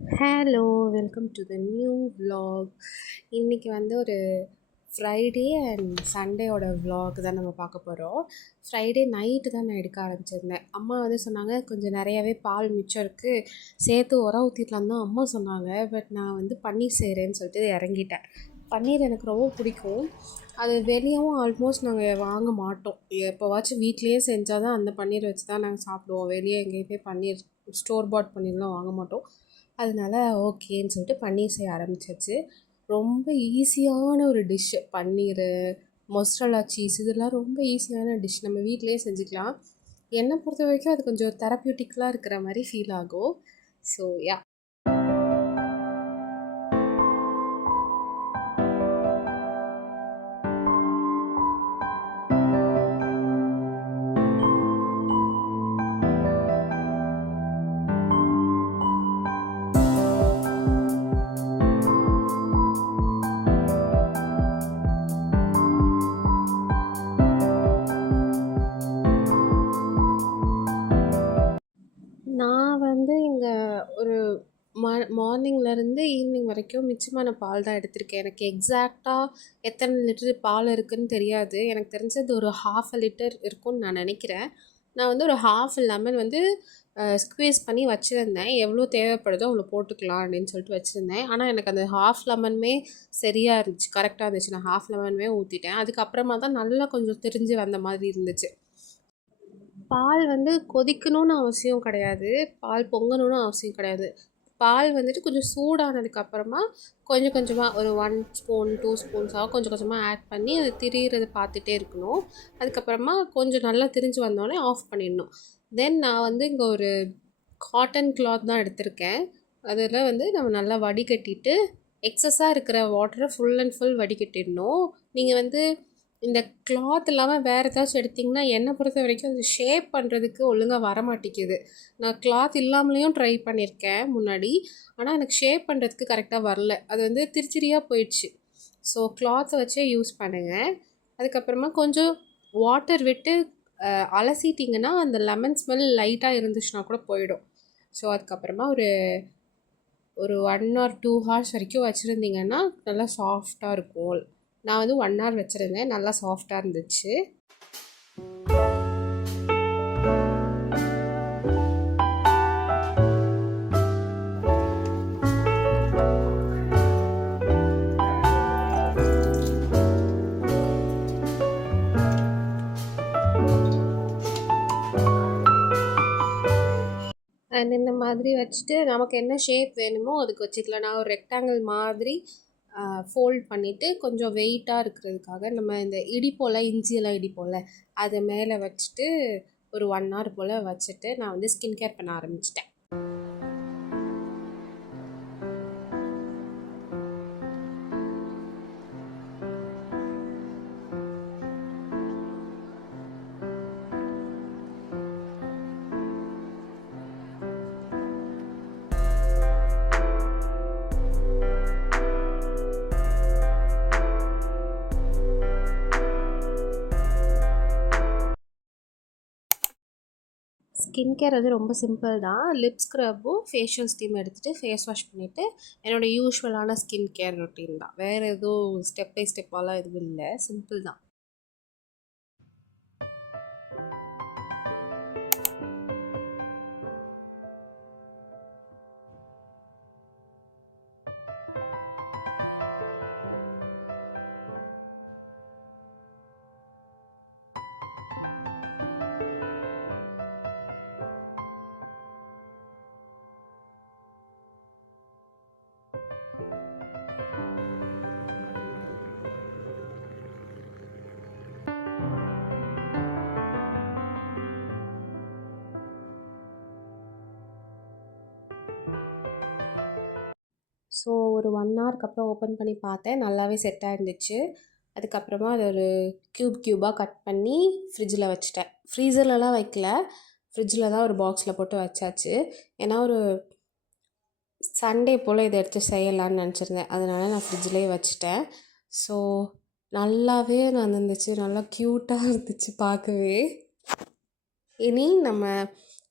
Hello, welcome to the new vlog. இன்றைக்கி வந்து ஒரு ஃப்ரைடே அண்ட் சண்டேயோட vlog தான் நம்ம பார்க்க போகிறோம். ஃப்ரைடே நைட்டு தான் நான் எடுக்க ஆரம்பிச்சிருந்தேன். அம்மா வந்து சொன்னாங்க கொஞ்சம் நிறையாவே பால் மிச்சம் இருக்குது, சேர்த்து உரம் ஊற்றிடலாம் தான் அம்மா சொன்னாங்க. பட் நான் வந்து பன்னீர் செய்கிறேன்னு சொல்லிட்டு இறங்கிட்டேன். பன்னீர் எனக்கு ரொம்ப பிடிக்கும். அது வெளியவும் ஆல்மோஸ்ட் நாங்கள் வாங்க மாட்டோம். எப்போவாச்சும் வீட்லேயே செஞ்சால் தான் அந்த பன்னீர் வச்சு தான் நாங்கள் சாப்பிடுவோம். வெளியே எங்கேயுமே பன்னீர் ஸ்டோர் பாட் பன்னீர்லாம் வாங்க மாட்டோம். அதனால ஓகேன்னு சொல்லிட்டு பன்னீர் செய்ய ஆரம்பிச்சாச்சு. ரொம்ப ஈஸியான ஒரு டிஷ்ஷு பன்னீர், மொசரல்லா சீஸ் இதெல்லாம் ரொம்ப ஈஸியான டிஷ். நம்ம வீட்டிலேயே செஞ்சுக்கலாம். என்னை பொறுத்த வரைக்கும் அது கொஞ்சம் தெரப்யூட்டிக்கலாக இருக்கிற மாதிரி ஃபீல் ஆகும். So yeah. நான் வந்து இங்கே ஒரு மார்னிங்லேருந்து ஈவினிங் வரைக்கும் மிச்சமான பால் தான் எடுத்திருக்கேன். எனக்கு எக்ஸாக்டாக எத்தனை லிட்டர் பால் இருக்குதுன்னு தெரியாது. எனக்கு தெரிஞ்சது ஒரு 1/2 லிட்டர் இருக்கும்னு நான் நினைக்கிறேன். நான் வந்து ஒரு 1/2 லெமன் வந்து ஸ்க்வீஸ் பண்ணி வச்சுருந்தேன். எவ்வளோ தேவைப்படுதோ அவ்வளோ போட்டுக்கலாம் அப்படின்னு சொல்லிட்டு வச்சுருந்தேன். ஆனால் எனக்கு அந்த 1/2 லெமனுமே சரியாக இருந்துச்சு, கரெக்டாக இருந்துச்சு. நான் 1/2 லெமனுமே ஊற்றிட்டேன். அதுக்கப்புறமா தான் நல்லா கொஞ்சம் திரிஞ்சு வந்த மாதிரி இருந்துச்சு. பால் வந்து கொதிக்கணும்னு அவசியம் கிடையாது, பால் பொங்கணும்னு அவசியம் கிடையாது. பால் வந்துட்டு கொஞ்சம் சூடானதுக்கப்புறமா கொஞ்சம் கொஞ்சமாக ஒரு 1 ஸ்பூன் 2 ஸ்பூன்ஸாக கொஞ்சம் கொஞ்சமாக ஆட் பண்ணி அது திரியிறத பார்த்துட்டே இருக்கணும். அதுக்கப்புறமா கொஞ்சம் நல்லா திரிஞ்சு வந்தோடனே ஆஃப் பண்ணிடணும். தென் நான் வந்து இங்கே ஒரு காட்டன் கிளாத் தான் எடுத்திருக்கேன். அதில் வந்து நம்ம நல்லா வடிகட்டிட்டு எக்ஸஸாக இருக்கிற வாட்டரை ஃபுல் அண்ட் ஃபுல் வடிகட்டிடணும். நீங்கள் வந்து இந்த கிளாத் இல்லாமல் வேறு ஏதாச்சும் எடுத்திங்கன்னா என்னை பொறுத்த வரைக்கும் அது ஷேப் பண்ணுறதுக்கு ஒழுங்காக வரமாட்டேங்குது. நான் கிளாத் இல்லாமலேயும் ட்ரை பண்ணியிருக்கேன் முன்னாடி, ஆனால் எனக்கு ஷேப் பண்ணுறதுக்கு கரெக்டாக வரல. அது வந்து திரிச்சிரியாக போயிடுச்சு. ஸோ கிளாத்தை வச்சே யூஸ் பண்ணுங்கள். அதுக்கப்புறமா கொஞ்சம் வாட்டர் விட்டு அலசிட்டிங்கன்னா அந்த லெமன் ஸ்மெல் லைட்டாக இருந்துச்சுன்னா கூட போயிடும். ஸோ அதுக்கப்புறமா ஒரு ஒரு 1 or 2 ஹார்ஸ் வரைக்கும் வச்சுருந்திங்கன்னா நல்லா சாஃப்டாக இருக்கும். நான் வந்து 1 hour வச்சுருந்தேன், நல்லா சாஃப்டாக இருந்துச்சு. அண்ட் இந்த மாதிரி வச்சுட்டு நமக்கு என்ன ஷேப் வேணுமோ அதுக்கு வச்சுக்கலாம். நான் ஒரு ரெக்டாங்கிள் மாதிரி ஃபோல்ட் பண்ணிவிட்டு கொஞ்சம் வெயிட்டாக இருக்கிறதுக்காக நம்ம இந்த இடிப்போல் இஞ்சியெல்லாம் இடிப்போல் அதை மேலே வச்சுட்டு ஒரு 1 hour போல் வச்சுட்டு நான் வந்து ஸ்கின் கேர் பண்ண ஆரம்பிச்சிட்டேன். ஸ்கின் கேர் வந்து ரொம்ப சிம்பிள் தான். லிப் ஸ்க்ரப்பும் ஃபேஷியல் ஸ்டீம் எடுத்துகிட்டு ஃபேஸ் வாஷ் பண்ணிவிட்டு என்னோடய யூஸ்வலான ஸ்கின் கேர் ரொட்டீன் தான். வேறு எதுவும் ஸ்டெப் பை ஸ்டெப்பாலாம் எதுவும் இல்லை, சிம்பிள் தான். ஸோ ஒரு 1 ஹவருக்கு அப்புறம் ஓப்பன் பண்ணி பார்த்தேன், நல்லாவே செட் ஆகிருந்துச்சு. அதுக்கப்புறமா அதை ஒரு க்யூபாக கட் பண்ணி ஃப்ரிட்ஜில் வச்சுட்டேன். ஃப்ரீசர்லலாம் வைக்கல, ஃப்ரிட்ஜில் தான் ஒரு பாக்ஸில் போட்டு வச்சாச்சு. ஏன்னா ஒரு சண்டே போல் இதை எடுத்து செய்யலான்னு நினச்சிருந்தேன், அதனால் நான் ஃப்ரிட்ஜிலே வச்சுட்டேன். ஸோ நல்லாவே வந்துருந்துச்சு, நல்லா க்யூட்டாக இருந்துச்சு பார்க்கவே. இனி நம்ம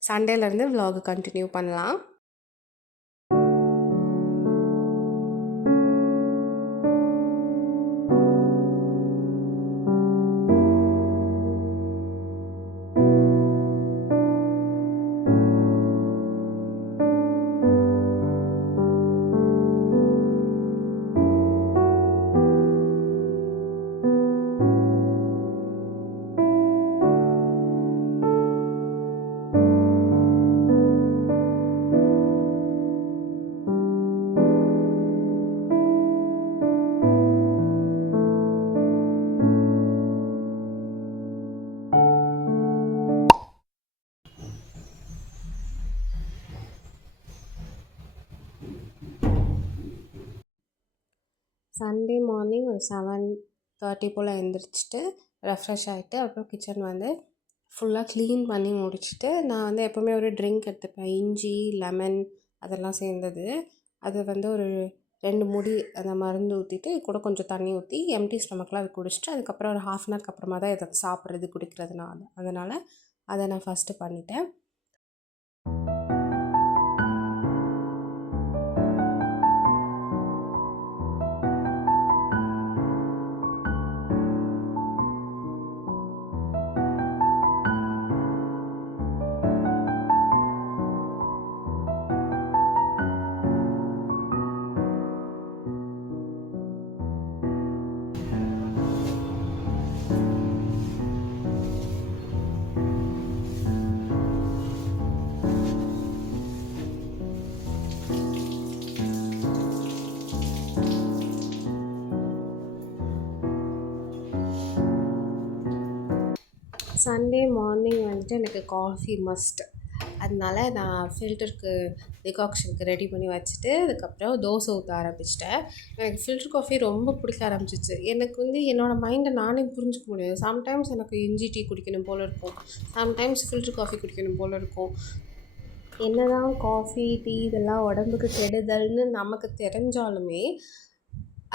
சண்டேலேருந்து vlog கண்டினியூ பண்ணலாம். சண்டே மார்னிங் ஒரு 7:30 போல் எழுந்திரிச்சிட்டு ரெஃப்ரெஷ் ஆகிட்டு அப்புறம் கிச்சன் வந்து ஃபுல்லாக க்ளீன் பண்ணி முடிச்சுட்டு நான் வந்து எப்போவுமே ஒரு ட்ரிங்க் எடுத்துப்பேன். இஞ்சி, லெமன் அதெல்லாம் சேர்ந்தது. அது வந்து ஒரு 2 மூடி அந்த மருந்து ஊற்றிட்டு கூட கொஞ்சம் தண்ணி ஊற்றி எம்டி ஸ்டொமக்கில் அது குடிச்சிட்டு அதுக்கப்புறம் ஒரு 1/2 அன் ஹவருக்கு அப்புறமா தான் இதை சாப்பிட்றது குடிக்கிறதுனால அதனால் அதை நான் ஃபஸ்ட்டு பண்ணிட்டேன். சண்டே மார்னிங் வந்துட்டு எனக்கு காஃபி மஸ்ட். அதனால நான் ஃபில்டருக்கு டிகாக்ஷனுக்கு ரெடி பண்ணி வச்சுட்டு அதுக்கப்புறம் தோசை ஊற்ற ஆரம்பிச்சிட்டேன். எனக்கு ஃபில்டர் காஃபி ரொம்ப பிடிக்க ஆரம்பிச்சிச்சு. எனக்கு வந்து என்னோடய மைண்டை நானே புரிஞ்சுக்க முடியாது. சம்டைம்ஸ் எனக்கு இஞ்சி டீ குடிக்கணும் போல் இருக்கும், சம்டைம்ஸ் ஃபில்டர் காஃபி குடிக்கணும் போல் இருக்கும். என்ன தான் காஃபி டீ இதெல்லாம் உடம்புக்கு கெடுதல்னு நமக்கு தெரிஞ்சாலுமே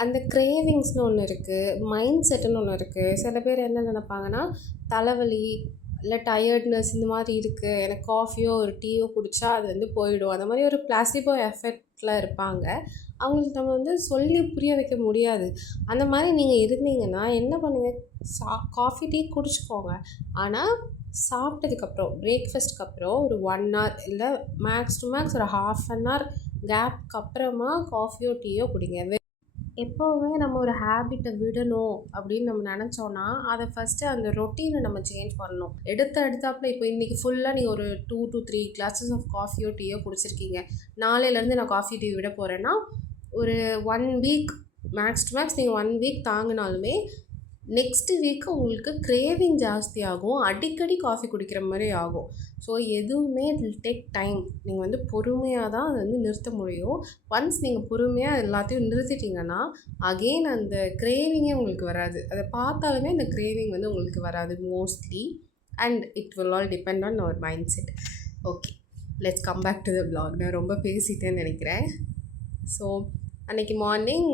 அந்த கிரேவிங்ஸ்னு ஒன்று இருக்குது, மைண்ட் செட்டுன்னு ஒன்று இருக்குது. சில பேர் என்ன நினைப்பாங்கன்னா, தலைவலி இல்லை டயர்ட்னஸ் இந்த மாதிரி இருக்குது, எனக்கு காஃபியோ ஒரு டீயோ குடித்தா அது வந்து போயிடும், அந்த மாதிரி ஒரு பிளாசிபோ எஃபெக்டில் இருப்பாங்க. அவங்களுக்கு நம்ம வந்து சொல்லி புரிய வைக்க முடியாது. அந்த மாதிரி நீங்கள் இருந்தீங்கன்னா என்ன பண்ணுங்கள், காஃபி டீ குடிச்சிக்கோங்க. ஆனால் சாப்பிட்டதுக்கப்புறம் பிரேக்ஃபாஸ்ட்டுக்கு அப்புறம் ஒரு 1 ஹவர் இல்லை மேக்ஸ் டு மேக்ஸ் ஒரு 1/2 அன் ஹவர் கேப்க்கு அப்புறமா காஃபியோ டீயோ குடிங்க. எப்போவுமே நம்ம ஒரு ஹேபிட்டை விடணும் அப்படின்னு நம்ம நினச்சோன்னா அதை ஃபஸ்ட்டு அந்த ரொட்டீனை நம்ம சேஞ்ச் பண்ணணும். எடுத்தாப்புல இப்போ இன்றைக்கி ஃபுல்லாக நீங்கள் ஒரு 2 to 3 கிளாஸஸ் ஆஃப் காஃபியோ டீயோ குடிச்சிருக்கீங்க. நாளையிலேருந்து நான் காஃபி டீ விட போகிறேன்னா ஒரு 1 வீக் மேக்ஸ் டு மேக்ஸ் நீங்கள் 1 வீக் தாங்கினாலுமே நெக்ஸ்ட்டு வீக்கு உங்களுக்கு கிரேவிங் ஜாஸ்தி ஆகும், அடிக்கடி காஃபி குடிக்கிற மாதிரி ஆகும். ஸோ எதுவுமே இட் வில் டேக் டைம். நீங்கள் வந்து பொறுமையாக தான் அதை வந்து நிறுத்த முடியும். ஒன்ஸ் நீங்கள் பொறுமையாக எல்லாத்தையும் நிறுத்திட்டிங்கன்னா அகெயின் அந்த கிரேவிங்கே உங்களுக்கு வராது. அதை பார்த்தாலுமே அந்த கிரேவிங் வந்து உங்களுக்கு வராது mostly. And it will all depend on our mind set. Okay, let's come back to the vlog. நான் ரொம்ப பேசிட்டேன்னு நினைக்கிறேன். ஸோ அன்றைக்கி மார்னிங்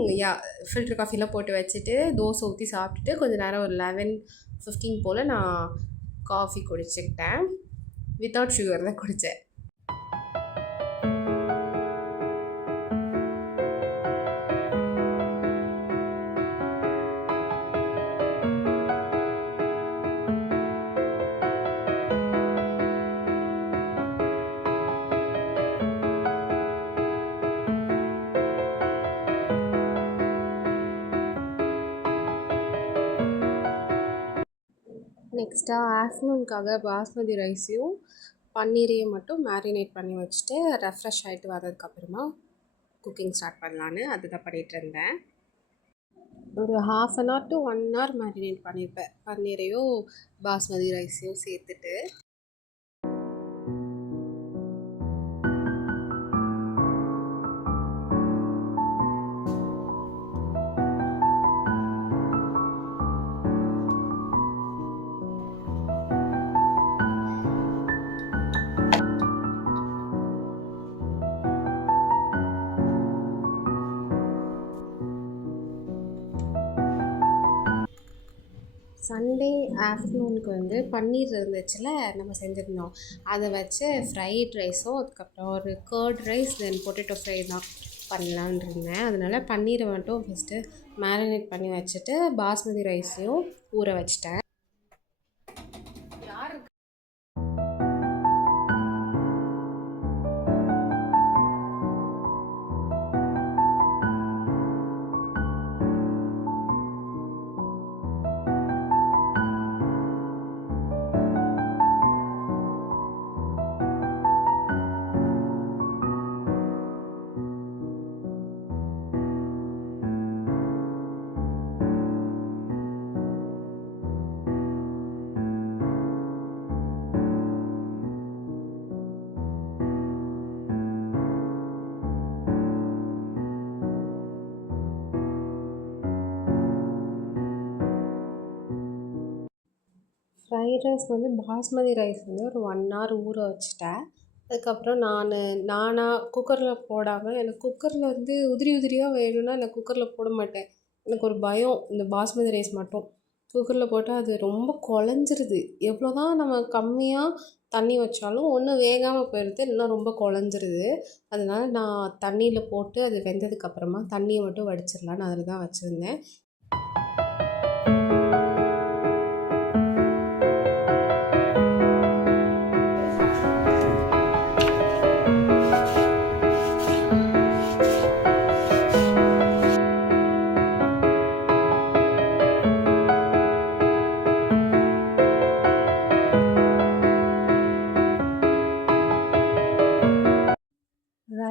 ஃபில்டர் காஃபிலாம் போட்டு வச்சுட்டு தோசை ஊற்றி சாப்பிட்டுட்டு கொஞ்சம் நேரம் ஒரு 11:15 போல் நான் காஃபி குடிச்சுக்கிட்டேன். வித்தவுட் சுகர் தான் குடித்தேன். நெக்ஸ்ட்டாக ஆஃப்டர்நூனுக்காக பாஸ்மதி ரைஸையும் பன்னீரையும் மட்டும் மேரினேட் பண்ணி வச்சுட்டு ரெஃப்ரெஷ் ஆகிட்டு வர்றதுக்கப்புறமா குக்கிங் ஸ்டார்ட் பண்ணலான்னு அதுதான் பண்ணிகிட்டு இருந்தேன். ஒரு 1/2 an hour to 1 hour marinate பண்ணியிருப்பேன் பன்னீரையும் பாஸ்மதி ரைஸையும் சேர்த்துட்டு. சண்டே ஆஃப்டர்நூனுக்கு வந்து பன்னீர் இருந்துச்சுல நம்ம செஞ்சுருந்தோம், அதை வச்சு ஃப்ரைட் ரைஸும் அதுக்கப்புறம் ஒரு கர்ட் ரைஸ் தென் பொட்டேட்டோ ஃப்ரை தான் பண்ணலான் இருந்தேன். அதனால் பன்னீரை மட்டும் ஃபஸ்ட்டு மேரினேட் பண்ணி வச்சுட்டு பாஸ்மதி ரைஸையும் ஊற வச்சிட்டேன். ஃப்ரைட் ரைஸ் வந்து பாஸ்மதி ரைஸ் வந்து ஒரு 1 ஹவர் ஊற வச்சுட்டேன். அதுக்கப்புறம் நானாக குக்கரில் போடாமல், எனக்கு குக்கரில் வந்து உதிரி உதிரியாக வேணும்னா நான் குக்கரில் போட மாட்டேன். எனக்கு ஒரு பயம் இந்த பாஸ்மதி ரைஸ் மட்டும். குக்கரில் போட்டால் அது ரொம்ப குழஞ்சிருது. எவ்வளோ தான் நம்ம கம்மியாக தண்ணி வச்சாலும் ஒன்று வேகாமல் போயிடுது, இல்லைன்னா ரொம்ப குழஞ்சிருது. அதனால நான் தண்ணியில் போட்டு அது வெந்ததுக்கப்புறமா தண்ணியை மட்டும் வடிச்சிடலான்னு அதில் தான் வச்சுருந்தேன்.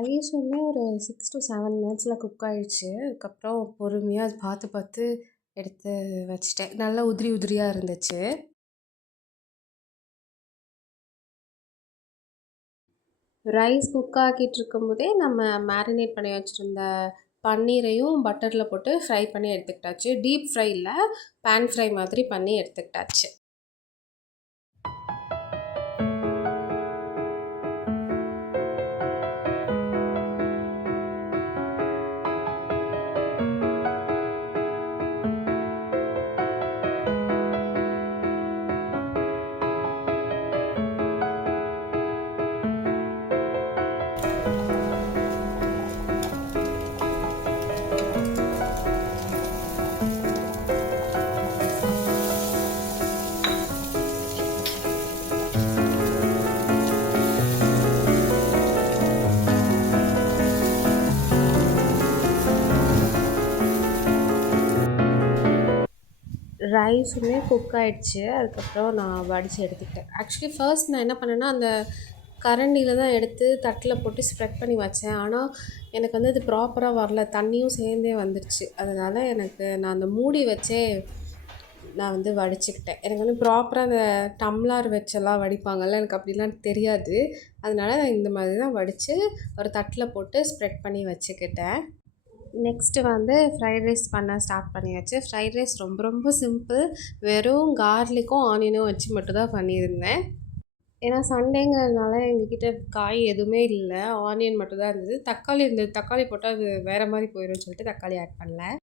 ரைஸுமே ஒரு 6 to 7 மினிட்ஸில் குக் ஆகிடுச்சு. அதுக்கப்புறம் பொறுமையாக அது பார்த்து பார்த்து எடுத்து வச்சுட்டேன். நல்லா உதிரி உதிரியாக இருந்துச்சு. ரைஸ் குக் ஆகிட்டு இருக்கும்போதே நம்ம மேரினேட் பண்ணி வச்சுருந்த பன்னீரையும் பட்டரில் போட்டு ஃப்ரை பண்ணி எடுத்துக்கிட்டாச்சு. டீப் ஃப்ரை இல்லை, பேன் ஃப்ரை மாதிரி பண்ணி எடுத்துக்கிட்டாச்சு. ரைஸுமே குக் ஆகிடுச்சு. அதுக்கப்புறம் நான் வடித்து எடுத்துக்கிட்டேன். ஆக்சுவலி ஃபர்ஸ்ட் நான் என்ன பண்ணேன்னா, அந்த கரண்டியில் தான் எடுத்து தட்டில் போட்டு ஸ்ப்ரெட் பண்ணி வச்சேன். ஆனால் எனக்கு வந்து அது ப்ராப்பராக வரல, தண்ணியும் சேர்ந்தே வந்துடுச்சு. அதனால் நான் அந்த மூடி வச்சே நான் வந்து வடிச்சுக்கிட்டேன். எனக்கு வந்து ப்ராப்பராக அந்த டம்ளார் வச்செல்லாம் வடிப்பாங்கள்ல, எனக்கு அப்படிலாம் தெரியாது. அதனால் நான் இந்த மாதிரி தான் வடித்து ஒரு தட்டில் போட்டு ஸ்ப்ரெட் பண்ணி வச்சுக்கிட்டேன். நெக்ஸ்ட்டு வந்து ஃப்ரைட் ரைஸ் பண்ண ஸ்டார்ட் பண்ணியாச்சு. ஃப்ரைட் ரைஸ் ரொம்ப ரொம்ப சிம்பிள். வெறும் கார்லிக்கும் ஆனியனும் வச்சு மட்டும் தான் பண்ணியிருந்தேன். ஏன்னா சண்டேங்கிறதுனால எங்ககிட்ட காய் எதுவுமே இல்லை, ஆனியன் மட்டும் தான் இருந்தது. தக்காளி இருந்தது, தக்காளி போட்டால் அது வேறு மாதிரி போயிடும்னு சொல்லிட்டு தக்காளி ஆட் பண்ணல.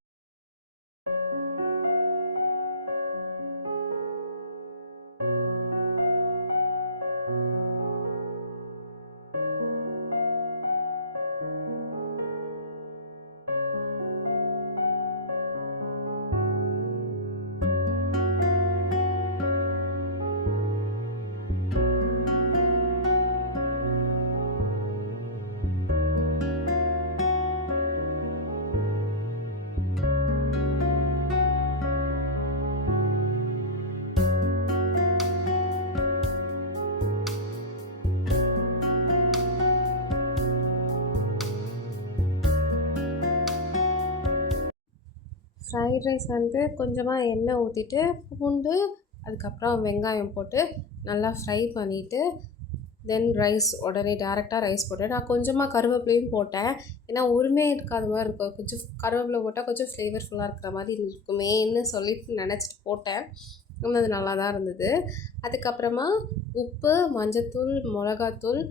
ஃப்ரைட் ரைஸ் வந்து கொஞ்சமாக எண்ணெய் ஊற்றிட்டு பூண்டு, அதுக்கப்புறம் வெங்காயம் போட்டு நல்லா ஃப்ரை பண்ணிவிட்டு தென் ரைஸ் உடனே டேரெக்டாக ரைஸ் போட்டேன். நான் கொஞ்சமாக கருவேப்பிலையும் போட்டேன். ஏன்னா ஒருமே இருக்காத மாதிரி இருக்கும், கொஞ்சம் கருவேப்பிலை போட்டால் கொஞ்சம் ஃப்ளேவர்ஃபுல்லாக இருக்கிற மாதிரி இருக்குமேன்னு சொல்லிட்டு நினச்சிட்டு போட்டேன். இன்னும் அது நல்லா தான் இருந்தது. அதுக்கப்புறமா உப்பு, மஞ்சத்தூள், மிளகாத்தூள்,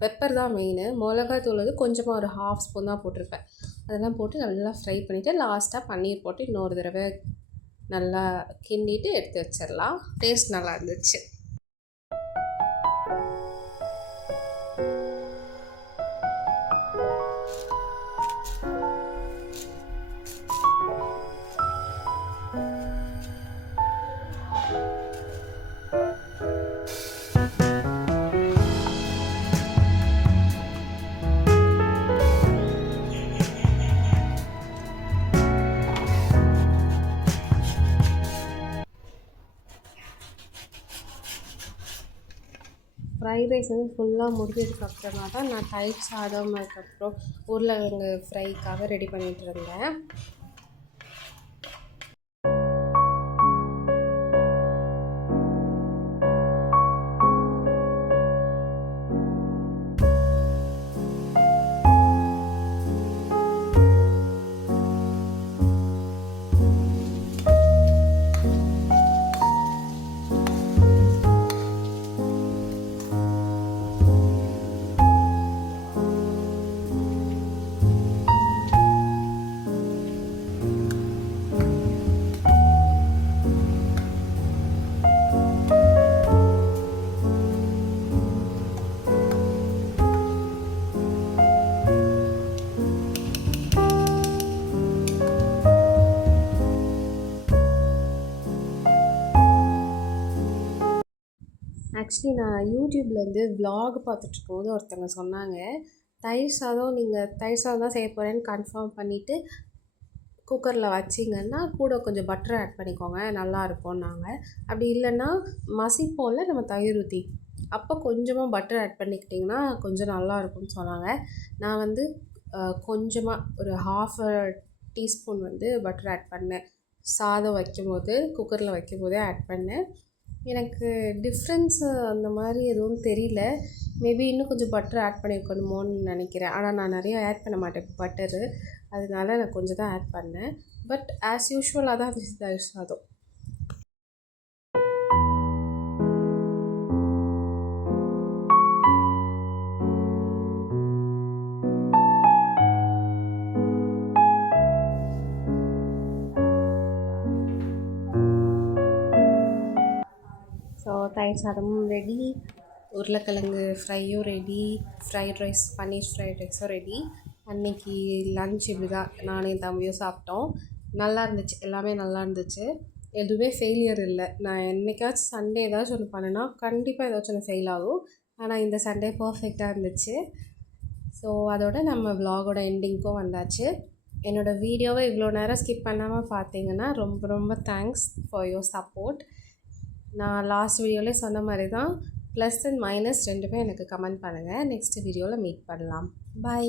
பெப்பர் தான் மெயினு. மிளகாத்தூள் வந்து கொஞ்சமாக ஒரு 1/2 ஸ்பூன் தான் போட்டிருப்பேன். அதெல்லாம் போட்டு நல்லா ஃப்ரை பண்ணிவிட்டு லாஸ்ட்டாக பன்னீர் போட்டு இன்னொரு தடவை நல்லா கிண்டிட்டு எடுத்து வச்சிடலாம். டேஸ்ட் நல்லா இருந்துச்சு. ஃப்ரைட் ரைஸ் வந்து ஃபுல்லாக முடிஞ்சதுக்கப்புறமா தான் நான் தயிர் சாதம், அதுக்கப்புறம் உருளைக்கிழங்கு ஃப்ரைக்காக ரெடி பண்ணிகிட்டு இருந்தேன். ஆக்சுவலி நான் யூடியூப்ல வந்து விலாக் பார்த்துட்ருக்கும்போது ஒருத்தவங்க சொன்னாங்க, தயிர் சாதம் தான் செய்ய போகிறேன்னு கன்ஃபார்ம் பண்ணிவிட்டு குக்கரில் வச்சிங்கன்னா கூட கொஞ்சம் பட்டர் ஆட் பண்ணிக்கோங்க நல்லாயிருக்கும்னாங்க. அப்படி இல்லைன்னா மசிப்போம்ல நம்ம தயிர் ஊற்றி, அப்போ கொஞ்சமாக பட்டர் ஆட் பண்ணிக்கிட்டிங்கன்னா கொஞ்சம் நல்லாயிருக்கும்னு சொன்னாங்க. நான் வந்து கொஞ்சமாக ஒரு ½ டீஸ்பூன் வந்து பட்டர் ஆட் பண்ணேன். சாதம் வைக்கும்போது குக்கரில் வைக்கும்போதே ஆட் பண்ணேன். எனக்கு டிஃப்ரென்ஸு அந்த மாதிரி எதுவும் தெரியல. மேபி இன்னும் கொஞ்சம் பட்டர் ஆட் பண்ணியிருக்கணுமோன்னு நினைக்கிறேன். ஆனால் நான் நிறையா ஆட் பண்ண மாட்டேன் பட்டரு. அதனால நான் கொஞ்சம் தான் ஆட் பண்ணேன். பட் ஆஸ் யூஷுவலாக தான் இருந்துச்சு தயிர் சாதம். ஸோ தயிர் சாதமும் ரெடி, உருளைக்கிழங்கு ஃப்ரையும் ரெடி, ஃப்ரைட் ரைஸ் பன்னீர் ஃப்ரைட் ரைஸும் ரெடி. அன்றைக்கி லன்ச் இப்படி தான் நானும் என் தம்பியும் சாப்பிட்டோம். நல்லா இருந்துச்சு, எல்லாமே நல்லா இருந்துச்சு. எதுவுமே ஃபெயிலியர் இல்லை. நான் என்றைக்காச்சும் சண்டே ஏதாச்சும் ஒன்று பண்ணேன்னா கண்டிப்பாக ஏதாச்சும் ஒன்று ஃபெயில் ஆகும். ஆனால் இந்த சண்டே பர்ஃபெக்டாக இருந்துச்சு. ஸோ அதோட நம்ம விலாகோட எண்டிங்க்கும் வந்தாச்சு. என்னோடய வீடியோவை இவ்வளோ நேரம் ஸ்கிப் பண்ணாமல் பார்த்தீங்கன்னா ரொம்ப ரொம்ப தேங்க்ஸ் ஃபார் யுவர் சப்போர்ட். நான் லாஸ்ட் வீடியோவிலே சொன்ன மாதிரி தான் ப்ளஸ் அண்ட் மைனஸ் ரெண்டுமே எனக்கு கமெண்ட் பண்ணுங்கள். நெக்ஸ்ட் வீடியோவில் மீட் பண்ணலாம். பை.